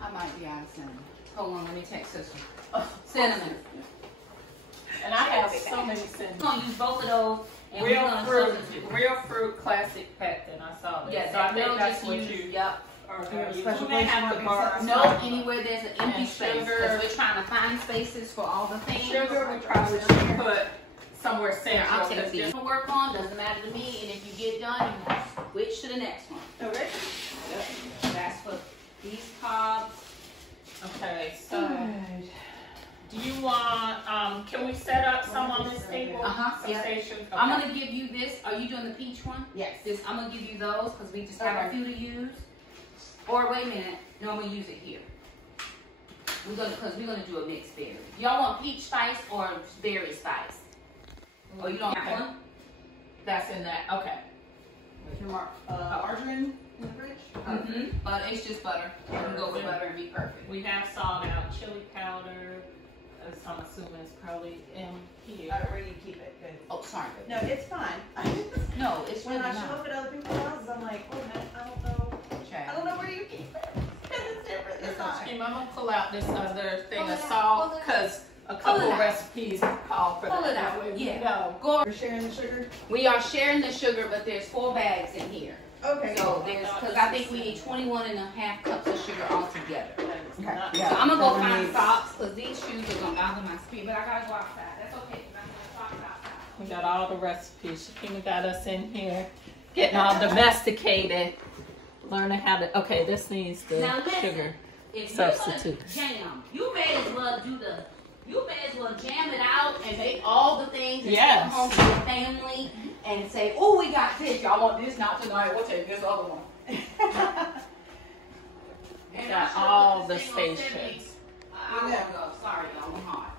I might be out of cinnamon. Hold on, let me text sister. Cinnamon. And I have so many cinnamon. We're gonna use both of those. And Real fruit classic pectin. I saw that. Yeah, so I think that's what use, you. Yep. You may have to borrow. No, anywhere there's an empty space. Because we're trying to find spaces for all the things. Sugar, we probably should put somewhere central. I'll take these. Work on doesn't matter to me, and if you get done, you switch to the next one. Okay. Yep. That's for these cobs. Okay, so do you want? Can we set up some on this table? Yeah. Stations? Okay. I'm gonna give you this. Are you doing the peach one? Yes. I'm gonna give you those because we just have a few to use. Or wait a minute, no, I'm gonna use it here. We're gonna do a mixed berry. Y'all want peach spice or berry spice? Oh, you don't have one? That's in that. Okay. Margarine in the fridge? But it's just butter. You can go with butter and be perfect. We have salt out, chili powder. So I'm assuming it's probably in here. Where do you keep it? Good. Oh, sorry. No, it's fine. No, it's when really I show up at other people's houses, I'm like, oh man, I don't know. I don't know where you keep it. It's different. It's not. I'm gonna pull out this other thing of salt because a couple of recipes call for that. Pull it out. Yeah. We're sharing the sugar? We are sharing the sugar, but there's 4 bags in here. Okay. So because I think we need 21.5 cups of sugar altogether. Okay. So I'm gonna go find socks because these shoes are gonna bother my speed, but I gotta go outside. That's okay. I'm gonna socks outside. We got all the recipes. Shakema got us in here, getting all domesticated, learning how to. Okay, this needs the sugar substitute. Jam. You may as well jam it out and make all the things and take home to your family and say, oh, we got this. Y'all want this? Not tonight. We'll take this other one. We got all the stations. I won't go. Sorry, y'all. I'm hot.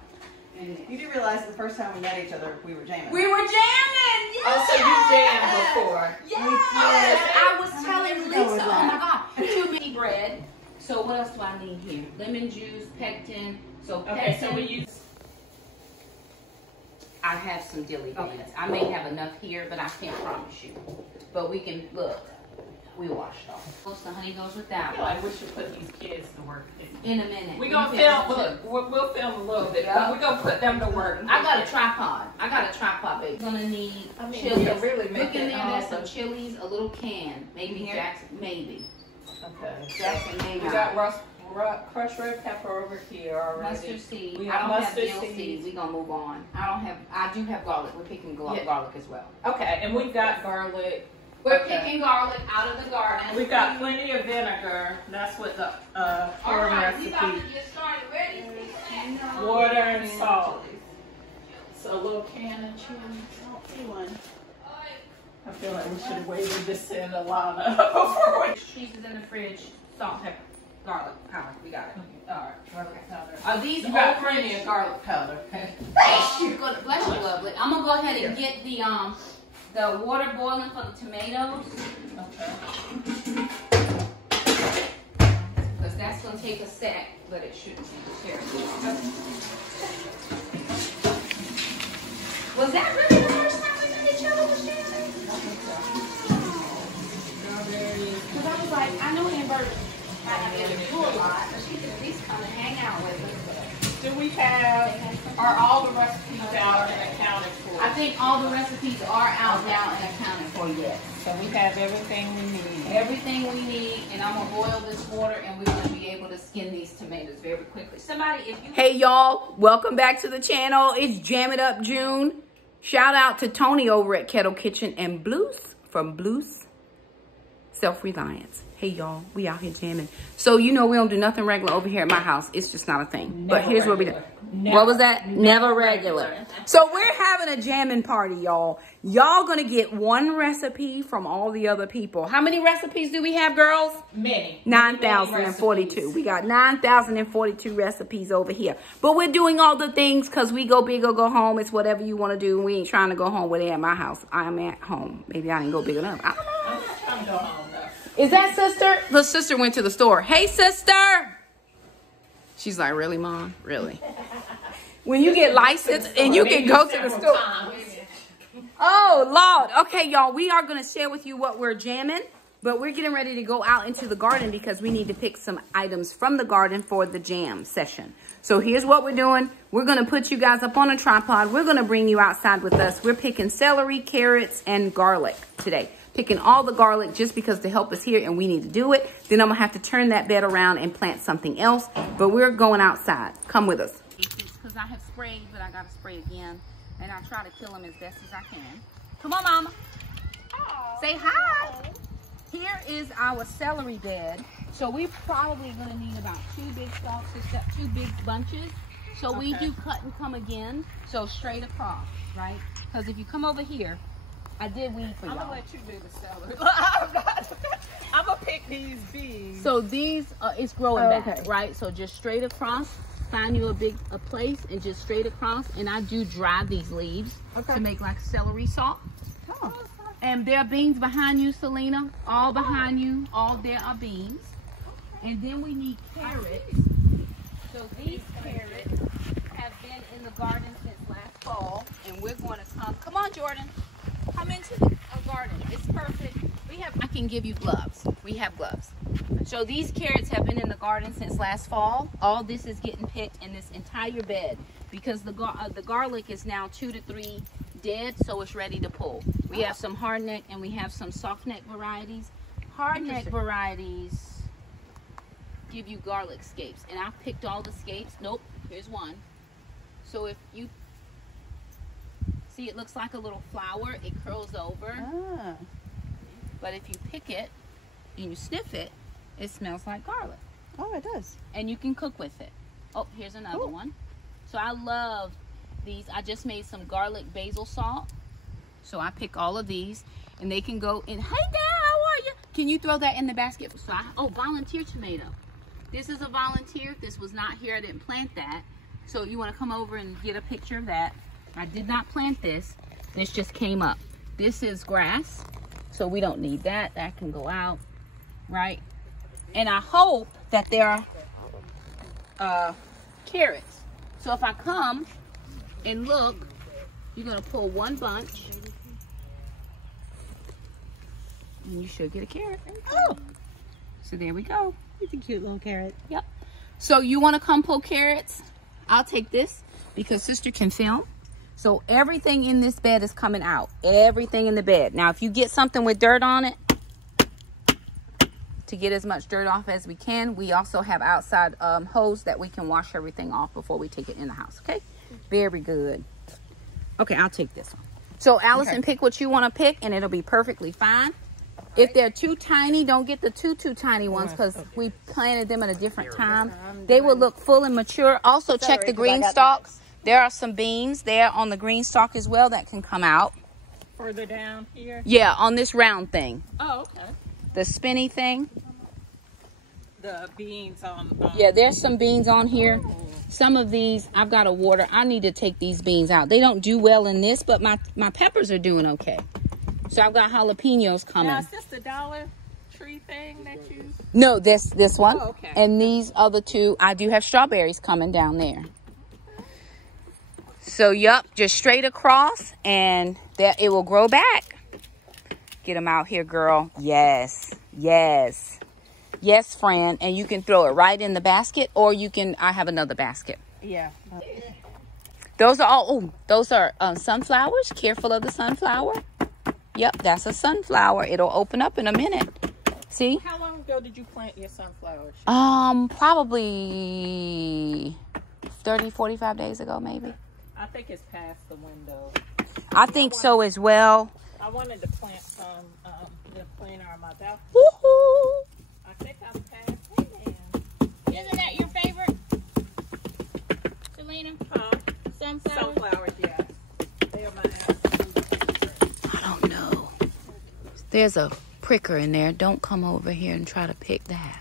You do realize the first time we met each other, we were jamming. We were jamming! Yes! Oh, so you jammed before? Yes! I was telling Lisa, oh my God, too many bread. So what else do I need here? Lemon juice, pectin. So pectin. Okay, so we use. I have some dilly beans. I may have enough here, but I can't promise you. But we can look. We washed off. Most of the honey goes with that one. Like we should put these kids to work. In a minute. We're gonna film. We'll film a little bit. But we're gonna put them to work. I got a tripod. Baby. Gonna need chilies. Really look in there. There's some chilies, a little can. Maybe Jackson. Maybe. Okay. Jackson. Maybe. We got crushed red pepper over here already. Mustard seed. We I have don't mustard have dill seeds. We're gonna move on. I do have garlic. We're picking garlic as well. Okay, and we've got garlic. We're picking garlic out of the garden. We've got plenty of vinegar. That's what the foreign recipe. We about to get started. Ready? Water and salt. So a little can of chili. I don't see one. I feel like we should have waited this in Alana before we. Cheese is in the fridge. Salt, pepper, garlic powder. We got it. All right. Garlic powder. Are these You got plenty of garlic powder. Bless you, lovely. I'm gonna go ahead and get the water boiling for the tomatoes. Okay. Because that's gonna take a sec, but it shouldn't take terribly long. Was that really the first time we met each other with Shannon? Because I was like, I know Amber might not be able to do a lot, but she can at least come and hang out with us. Do we have, are all the recipes out and accounted for? I think all the recipes are out now and accounted for, yes. So we have everything we need. Everything we need, and I'm gonna boil this water, and we're gonna be able to skin these tomatoes very quickly. Somebody, if you... Hey, y'all. Welcome back to the channel. It's Jam It Up June. Shout out to Tony over at Kettle Kitchen and Blues from Blues Self-Reliance. Hey, y'all. We out here jamming. So, you know we don't do nothing regular over here at my house. It's just not a thing. But here's what we do. What was that? Never regular. So we're having a jamming party, y'all. Y'all gonna get one recipe from all the other people. How many recipes do we have, girls? Many. 9,042. We got 9,042 recipes over here. But we're doing all the things because we go big or go home. It's whatever you want to do. We ain't trying to go home with it at my house. I'm at home. Maybe I didn't go big enough. I don't know. I'm going home though. Is that sister? The sister went to the store. Hey, sister. She's like, really, Mom? Really? When you get licensed and you can go to the store. Oh, Lord. Okay, y'all. We are going to share with you what we're jamming. But we're getting ready to go out into the garden because we need to pick some items from the garden for the jam session. So here's what we're doing. We're going to put you guys up on a tripod. We're going to bring you outside with us. We're picking celery, carrots, and garlic today. Picking all the garlic just because to help us here and we need to do it. Then I'm going to have to turn that bed around and plant something else. But we're going outside. Come with us. Because I have sprayed, but I got to spray again. And I try to kill them as best as I can. Come on, Mama. Aww. Say hi. Here is our celery bed. So we're probably going to need about 2 big stalks, except 2 big bunches. So we do cut and come again. So straight across, right? Because if you come over here, I did weed for y'all. I'm going to let you do the celery. I'm going to pick these beans. So these, it's growing back, right? So just straight across, find you a place and just straight across. And I do dry these leaves to make like celery salt. Oh. And there are beans behind you, Selena. All behind you. All there are beans. And then we need carrots. So these carrots have been in the garden since last fall. And we're going to come. Come on, Jordan. Come into the garden. It's perfect. I can give you gloves. We have gloves. So these carrots have been in the garden since last fall. All this is getting picked in this entire bed because the garlic is now 2 to 3 dead, so it's ready to pull. We have some hard neck and we have some soft neck varieties. Hard neck varieties give you garlic scapes, and I've picked all the scapes. Nope, here's one. So if you see, it looks like a little flower. It curls over. Ah. But if you pick it and you sniff it, it smells like garlic. Oh, it does. And you can cook with it. Oh, here's another one. So I love these. I just made some garlic basil salt. So I pick all of these and they can go in. Hey, Dad, how are you? Can you throw that in the basket? So volunteer tomato. This is a volunteer. This was not here. I didn't plant that. So you want to come over and get a picture of that. I did not plant this. This just came up. This is grass. So we don't need that. That can go out, right? And I hope that there are carrots. So if I come and look, you're going to pull one bunch. And you should get a carrot. Oh! So there we go. It's a cute little carrot. Yep. So you want to come pull carrots? I'll take this because sister can film. So everything in this bed is coming out. Everything in the bed. Now, if you get something with dirt on it, to get as much dirt off as we can, we also have outside hose that we can wash everything off before we take it in the house. Okay? Very good. Okay, I'll take this one. So Allison, pick what you want to pick and it'll be perfectly fine. If they're too tiny, don't get the too tiny ones because we planted them at a different time. They will look full and mature. Also check the green stalks. There are some beans there on the green stalk as well that can come out. Further down here? Yeah, on this round thing. Oh, okay. The spinny thing. The beans on... yeah, there's some beans on here. Some of these, I've got to water. I need to take these beans out. They don't do well in this, but my peppers are doing okay. So I've got jalapenos coming. Now, is this the Dollar Tree thing that you... No, this one. Oh, okay. And these other two, I do have strawberries coming down there. So, yup, just straight across, and it will grow back. Get them out here, girl. Yes, yes. Yes, friend. And you can throw it right in the basket, or you can, I have another basket. Yeah. Those are all, those are sunflowers. Careful of the sunflower. Yep, that's a sunflower. It'll open up in a minute. See? How long ago did you plant your sunflowers? Probably 30, 45 days ago, maybe. I think it's past the window. I think so as well. I wanted to plant some the planter on my balcony. Woohoo! I think I'm past it. Isn't that your favorite, Selena? Sunflowers? Sunflowers, yeah. They are my absolute favorite. I don't know. There's a pricker in there. Don't come over here and try to pick that.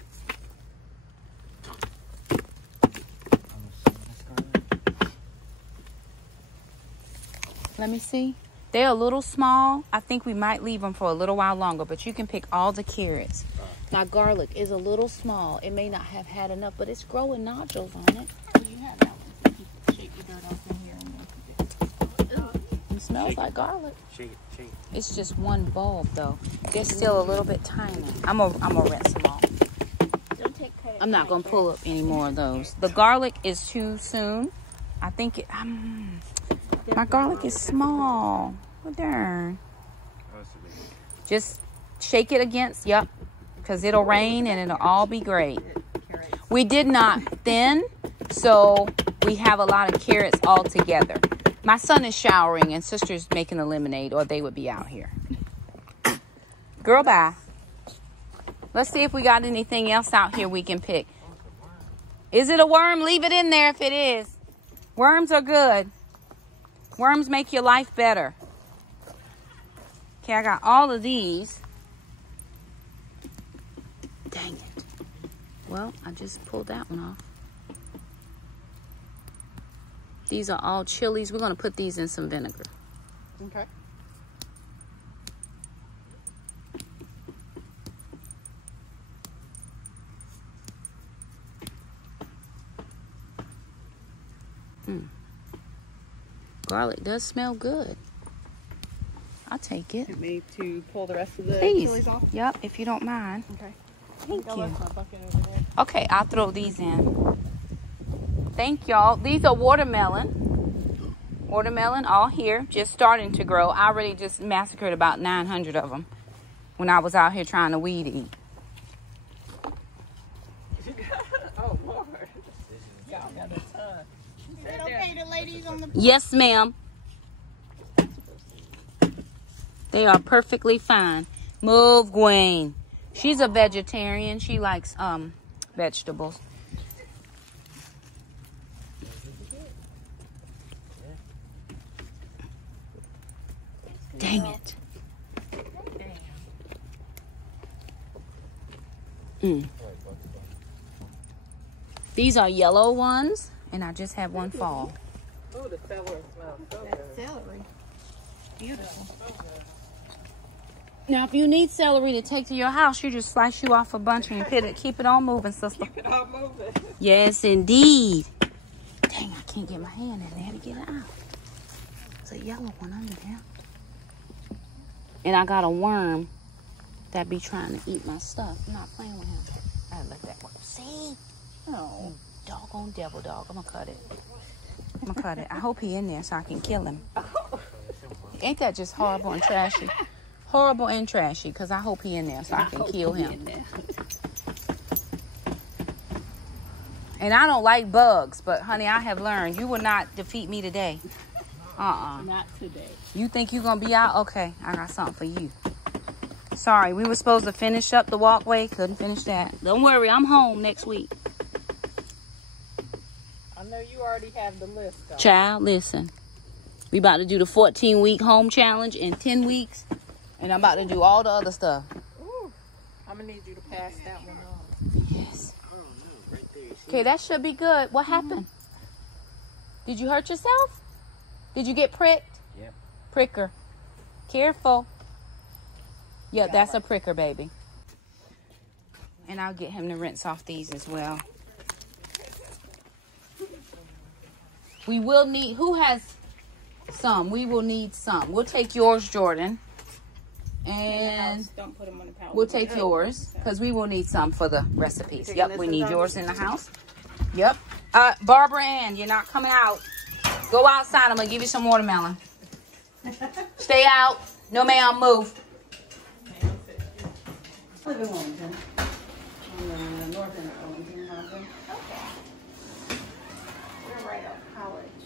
Let me see. They're a little small. I think we might leave them for a little while longer, but you can pick all the carrots. Now, garlic is a little small. It may not have had enough, but it's growing nodules on it. You have that one. Shake your dirt off in here and then smells like garlic. Shake it, shake it. It's just one bulb though. They're still a little bit tiny. I'm gonna rinse them off. I'm not gonna pull up any more of those. The garlic is too soon. I think it. My garlic is small. Oh, darn. Just shake it against. Yep. Because it'll rain and it'll all be great. We did not thin, so we have a lot of carrots all together. My son is showering and sister's making the lemonade, or they would be out here. Girl, bye. Let's see if we got anything else out here we can pick. Is it a worm? Leave it in there if it is. Worms are good. Worms make your life better. Okay, I got all of these. Dang it. Well, I just pulled that one off. These are all chilies. We're going to put these in some vinegar. Okay. Garlic does smell good. I'll take it. Want me to pull the rest of the Please. chilies off? Yep, if you don't mind. Okay. Thank you. My bucket over there. Okay, I'll throw these in. Thank y'all. These are watermelon. Watermelon all here, just starting to grow. I already just massacred about 900 of them when I was out here trying to weed eat. Oh, Lord. Y'all got a ton. Is it okay to ladies on the... Yes, ma'am. They are perfectly fine. Move, Gwen. She's a vegetarian. She likes vegetables. Dang it. These are yellow ones, and I just had one fall. Oh, the celery smells so good. Celery. Beautiful. Now, if you need celery to take to your house, you just slice you off a bunch and put it, keep it all moving, sister. Keep it all moving. Yes, indeed. Dang, I can't get my hand in there to get it out. There's a yellow one under there. And I got a worm that be trying to eat my stuff. I'm not playing with him. I gotta let that work. See? Oh, doggone devil dog. I'm gonna cut it. I'm gonna cut it. I hope he in there so I can kill him. Ain't that just horrible and trashy? Horrible and trashy, because I hope he in there so I can kill him. And I don't like bugs, but honey, I have learned you will not defeat me today. Not today. You think you're gonna be out? Okay, I got something for you. Sorry, we were supposed to finish up the walkway. Couldn't finish that. Don't worry, I'm home next week. I know you already have the list, though. Child, listen. We about to do the 14-week home challenge in 10 weeks. And I'm about to do all the other stuff. Ooh, I'm going to need you to pass that one on. Yes. Okay, that should be good. What happened? Did you hurt yourself? Did you get pricked? Yep. Pricker. Careful. Yeah, that's a pricker, baby. And I'll get him to rinse off these as well. We will need, who has some? We will need some. We'll take yours, Jordan. And Don't put them on the pallet. we'll take yours because we will need some for the recipes. Yep, we need yours in the house. Yep. Barbara Ann, you're not coming out. Go outside. I'm going to give you some watermelon. Stay out. No, ma'am. Move. I live in Wilmington. On the north end of Wilmington. Okay. We're right up college.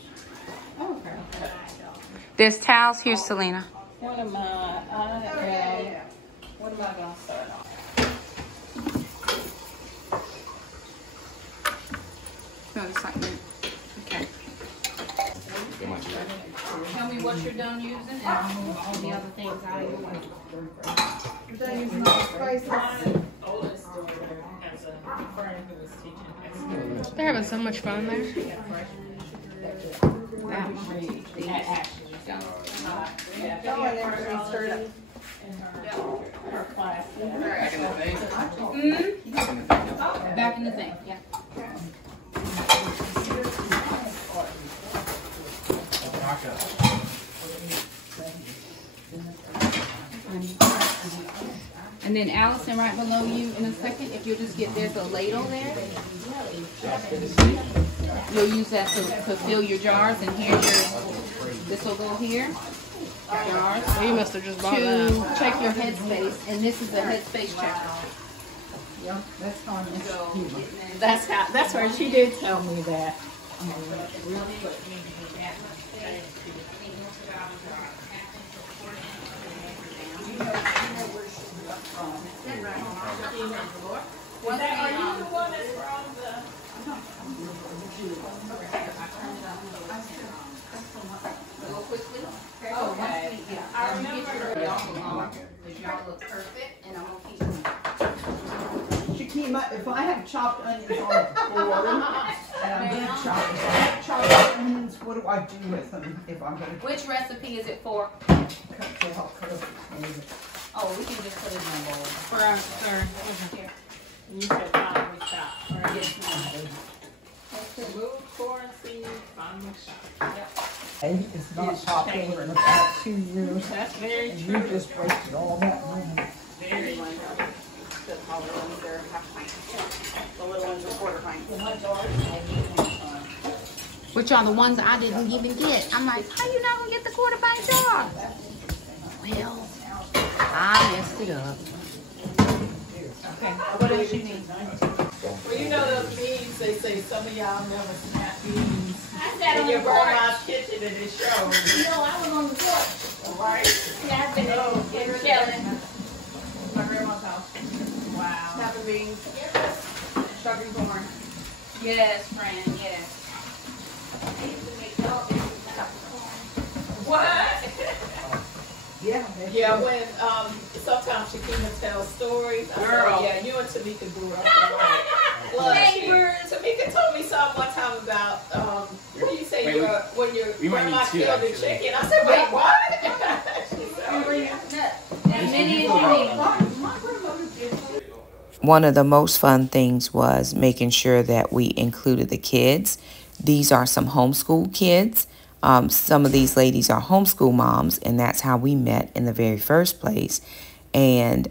Oh, okay. There's towels here, Selena. What am I? What am I going to start off? No, it's like that. Okay. Tell me what you're done using and I'll move all the other things out of your way. You're done using all the spices. My oldest daughter has a friend who is teaching. They're having so much fun there. Go in there and stir it up. Her class. Back in the thing, yeah. And then Allison, right below you in a second, if you'll just get, there's a ladle there. You'll use that to fill your jars, and here's your, this will go here. Jars. Well, you must have just bought that. To check your headspace, and this is a headspace checker. Yep, that's fine. That's where she did tell me that. Well, Are you the one that's from the? Go quickly. Okay. I remember y'all look perfect, and I'm gonna keep them. Shakema, if I have chopped onions on the floor, and I'm gonna chop onions, what do I do with them if I'm gonna Which recipe is it for? cut to help cut it? Oh, we can just put it in a bowl. For our here. You said finely chopped, right? Yes, ma'am. Remove corn seed, finely chopped. Yep. Hey, it's not chopped over in about 2 years. That's very And true. you just wasted all that money. Very true. The smaller ones, they're half pint. The little ones are quarter pint. Which are the ones I didn't even get. I'm like, how you not gonna get the quarter pint jar? Well, I messed it up. Okay, what else you need? Well, you know those beans, they say some of y'all never snap beans. I sat In on your the porch. grandma's kitchen and it shows. You know, I was on the porch. Right? Yeah, I've been chilling. My grandma's house. Wow. Snapping beans. Shucking corn. Yes, friend, yes. I used to make dog dishes out of corn. What? Yeah. Yeah, when sometimes Shakema tells stories. I said, Girl. yeah, you and Tamika grew up alike. Look, Tamika told me something one time about what do you say when your grandma killed the chicken. I said, wait, what? She said, And many One of the most fun things was making sure that we included the kids. These are some homeschool kids. Some of these ladies are homeschool moms, and that's how we met in the very first place. And,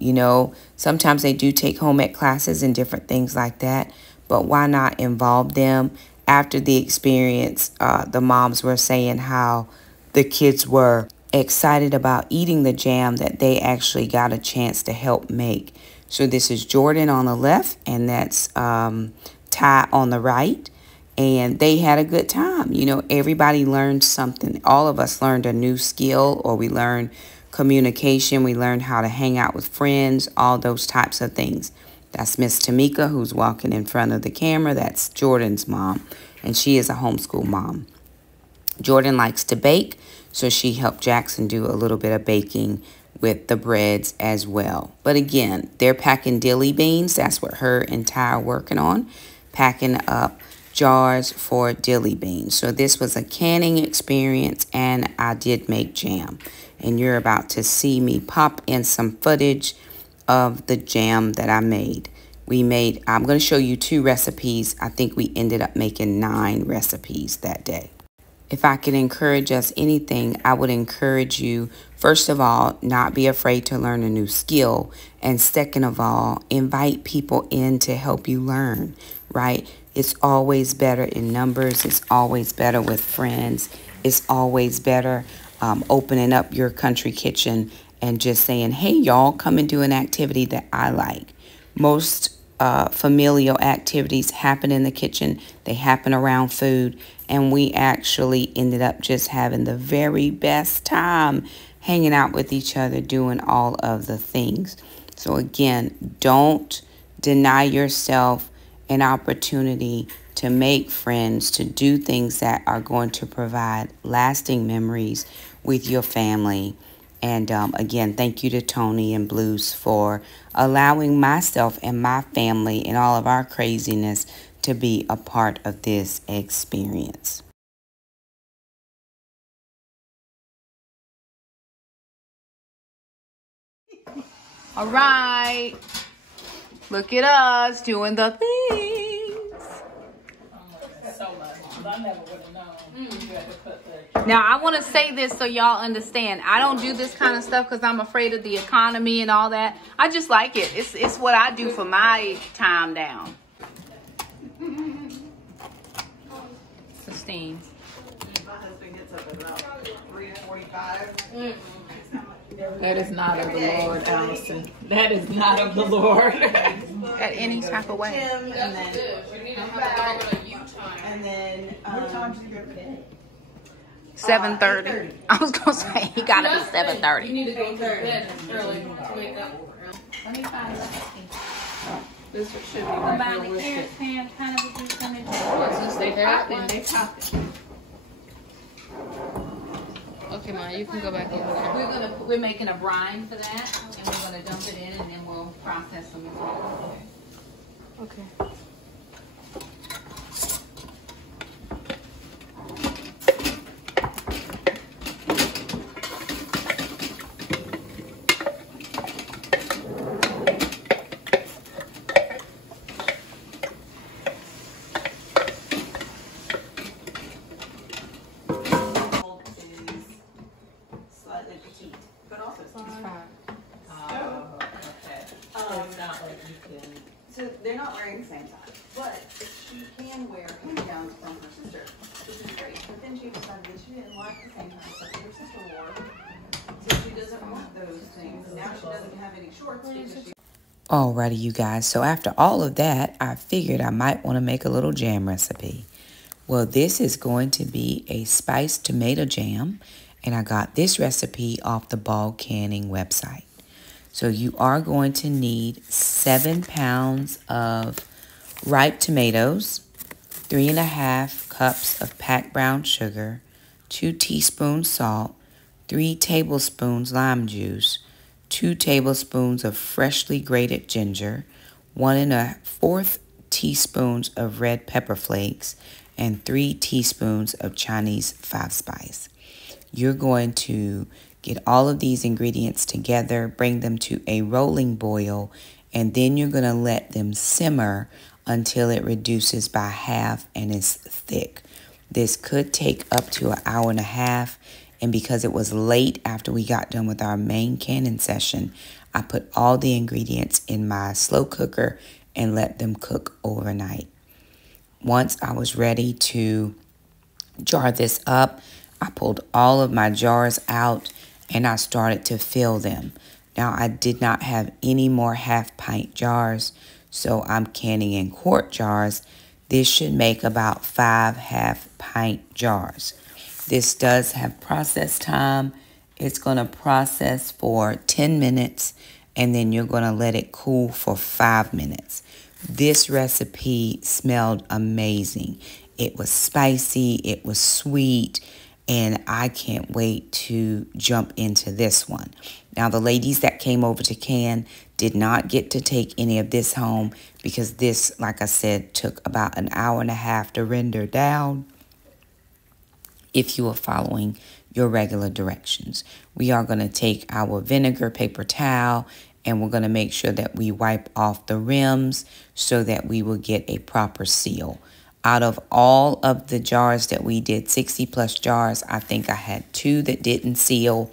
you know, sometimes they do take home ec classes and different things like that. But why not involve them? After the experience, the moms were saying how the kids were excited about eating the jam that they actually got a chance to help make. So this is Jordan on the left, and that's Ty on the right. And they had a good time. You know, everybody learned something. All of us learned a new skill, or we learned communication. We learned how to hang out with friends, all those types of things. That's Miss Tamika, who's walking in front of the camera. That's Jordan's mom, and she is a homeschool mom. Jordan likes to bake, so she helped Jackson do a little bit of baking with the breads as well. But again, they're packing dilly beans. That's what her and Ty are working on, packing up jars for dilly beans. So this was a canning experience, and I did make jam. And you're about to see me pop in some footage of the jam that I made. I'm going to show you 2 recipes. I think we ended up making 9 recipes that day. If I could encourage us anything, I would encourage you, first of all, not be afraid to learn a new skill. And second of all, invite people in to help you learn, right? It's always better in numbers. It's always better with friends. It's always better opening up your country kitchen and just saying, hey, y'all, come and do an activity that I like. Most familial activities happen in the kitchen. They happen around food. And we actually ended up just having the very best time hanging out with each other, doing all of the things. So again, don't deny yourself an opportunity to make friends, to do things that are going to provide lasting memories with your family. And again, thank you to Tony and Blues for allowing myself and my family and all of our craziness to be a part of this experience. All right. Look at us doing the things. so much. I never would have known. You had to put the Now, I want to say this so y'all understand. I don't do this kind of stuff because I'm afraid of the economy and all that. I just like it. It's what I do for my time down. Sistine. My husband gets up at about 3:45. That is not of the Lord, Allison. That is not of the Lord. At any type of way. And then What time do you go to bed? 7:30. I was gonna say he gotta be 7:30. You need to go to bed early to wake up. Let me find that. This should be About the realistic. ear stand, kind of do something. Since they popping, they popping. Okay, Ma, you can go back over there. We're making a brine for that, and we're gonna dump it in, and then we'll process them as well. Okay. slightly petite, but also so they're not wearing the same size, but she can wear hand-me-downs from her sister, which is great. But then she decided that she didn't like the same kind of stuff that her sister wore, so she doesn't want those things. Now she doesn't have any shorts because she. Alrighty, you guys. So after all of that, I figured I might want to make a little jam recipe. Well, this is going to be a spiced tomato jam, and I got this recipe off the Ball Canning website. So you are going to need 7 pounds of ripe tomatoes, 3½ cups of packed brown sugar, 2 teaspoons salt, 3 tablespoons lime juice, 2 tablespoons of freshly grated ginger, 1¼ teaspoons of red pepper flakes, and 3 teaspoons of Chinese 5-spice. You're going to get all of these ingredients together, bring them to a rolling boil, and then you're going to let them simmer until it reduces by half and is thick. This could take up to an hour and a half, and because it was late after we got done with our main canning session, I put all the ingredients in my slow cooker and let them cook overnight. Once I was ready to jar this up, I pulled all of my jars out and I started to fill them. Now, I did not have any more half-pint jars, so I'm canning in quart jars. This should make about 5 half-pint jars. This does have process time. It's going to process for 10 minutes, and then you're going to let it cool for 5 minutes. This recipe smelled amazing. It was spicy, it was sweet, and I can't wait to jump into this one. Now, the ladies that came over to can did not get to take any of this home because this, like I said, took about an hour and a half to render down if you are following your regular directions. We are going to take our vinegar paper towel and we're going to make sure that we wipe off the rims so that we will get a proper seal. Out of all of the jars that we did, 60 plus jars, I think I had 2 that didn't seal.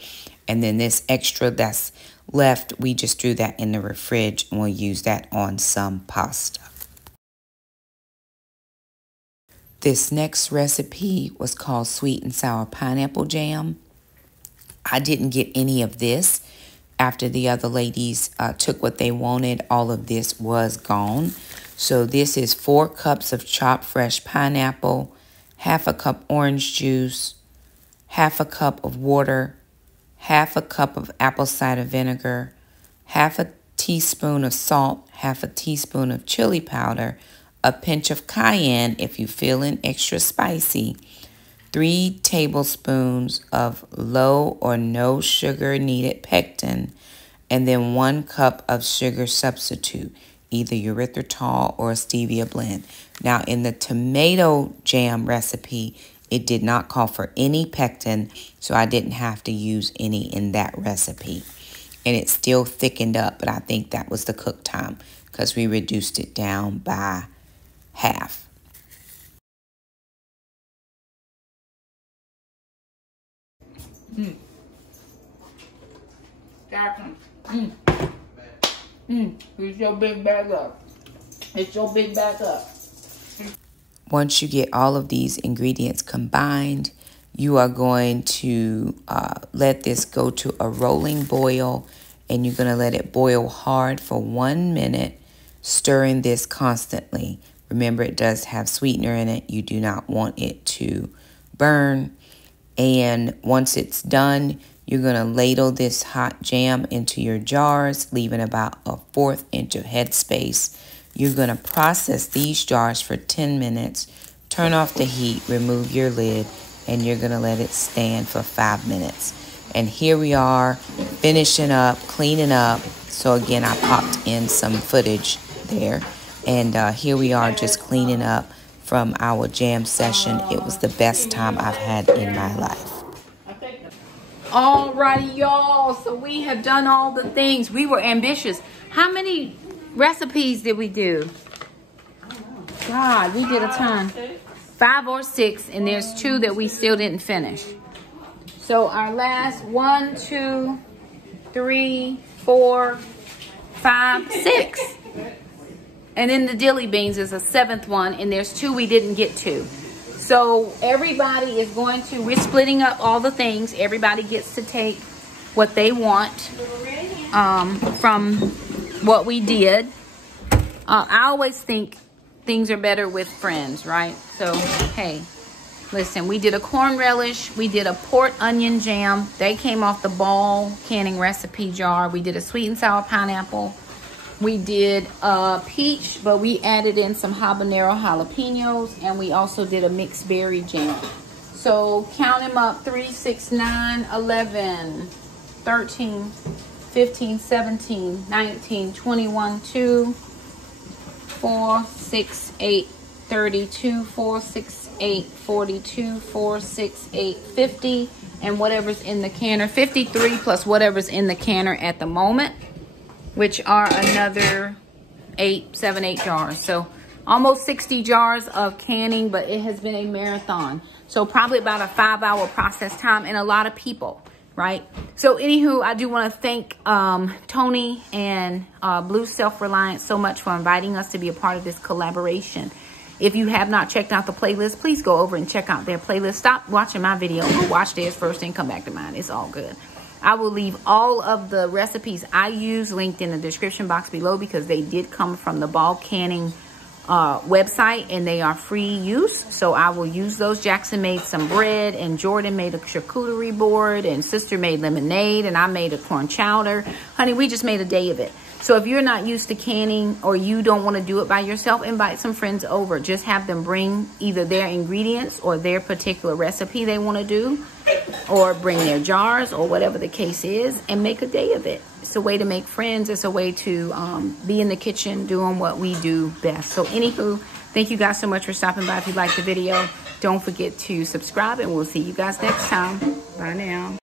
And then this extra that's left, we just threw that in the fridge and we'll use that on some pasta. This next recipe was called sweet and sour pineapple jam. I didn't get any of this. After the other ladies took what they wanted, all of this was gone. So this is 4 cups of chopped fresh pineapple, ½ a cup orange juice, ½ a cup of water, ½ a cup of apple cider vinegar, ½ a teaspoon of salt, ½ a teaspoon of chili powder, a pinch of cayenne if you're feeling extra spicy, 3 tablespoons of low or no sugar needed pectin, and then 1 cup of sugar substitute, either erythritol or a stevia blend. Now, in the tomato jam recipe, it did not call for any pectin, so I didn't have to use any in that recipe. And it still thickened up, but I think that was the cook time because we reduced it down by half. Jacqueline. Here's your big bag up. It's your big bag up. Once you get all of these ingredients combined, you are going to let this go to a rolling boil, and you're going to let it boil hard for 1 minute, stirring this constantly. Remember, it does have sweetener in it. You do not want it to burn. And once it's done, you're going to ladle this hot jam into your jars, leaving about a 1/4 inch of headspace. You're going to process these jars for 10 minutes, turn off the heat, remove your lid, and you're going to let it stand for 5 minutes. And here we are finishing up, cleaning up. So again, I popped in some footage there. And here we are just cleaning up from our jam session. It was the best time I've had in my life. Alrighty, y'all. So we have done all the things. We were ambitious. How many recipes did we do? God, we did a ton. 5 or 6, and there's 2 that we still didn't finish. So our last 1, 2, 3, 4, 5, 6. And then the dilly beans is a 7th one, and there's 2 we didn't get to. So everybody is going to, we're splitting up all the things. Everybody gets to take what they want from what we did. I always think things are better with friends, right? So, hey, listen, we did a corn relish. We did a port onion jam. They came off the ball canning recipe jar. We did a sweet and sour pineapple. We did a peach, but we added in some habanero jalapenos, and we also did a mixed berry jam. So count them up: 3, 6, 9, 11, 13, 15, 17, 19, 21, 2, 4, 6, 8, 32, 4, 6, 8, 42, 4, 6, 8, 50, and whatever's in the canner. 53 plus whatever's in the canner at the moment, which are another 7, 8 jars. So almost 60 jars of canning, but it has been a marathon. So probably about a 5-hour process time, and a lot of people, right? So anywho, I do want to thank Tony and Blue Self-Reliance so much for inviting us to be a part of this collaboration. If you have not checked out the playlist, please go over and check out their playlist. Stop watching my video. Go watch theirs first and come back to mine. It's all good. I will leave all of the recipes I use linked in the description box below, because they did come from the ball canning website, and they are free use. So I will use those. Jackson made some bread, and Jordan made a charcuterie board, and sister made lemonade, and I made a corn chowder. Honey, we just made a day of it. So if you're not used to canning, or you don't want to do it by yourself, invite some friends over. Just have them bring either their ingredients or their particular recipe they want to do, or bring their jars, or whatever the case is, and make a day of it. It's a way to make friends. It's a way to be in the kitchen doing what we do best. So anywho, thank you guys so much for stopping by. If you liked the video, don't forget to subscribe, and we'll see you guys next time. Bye now.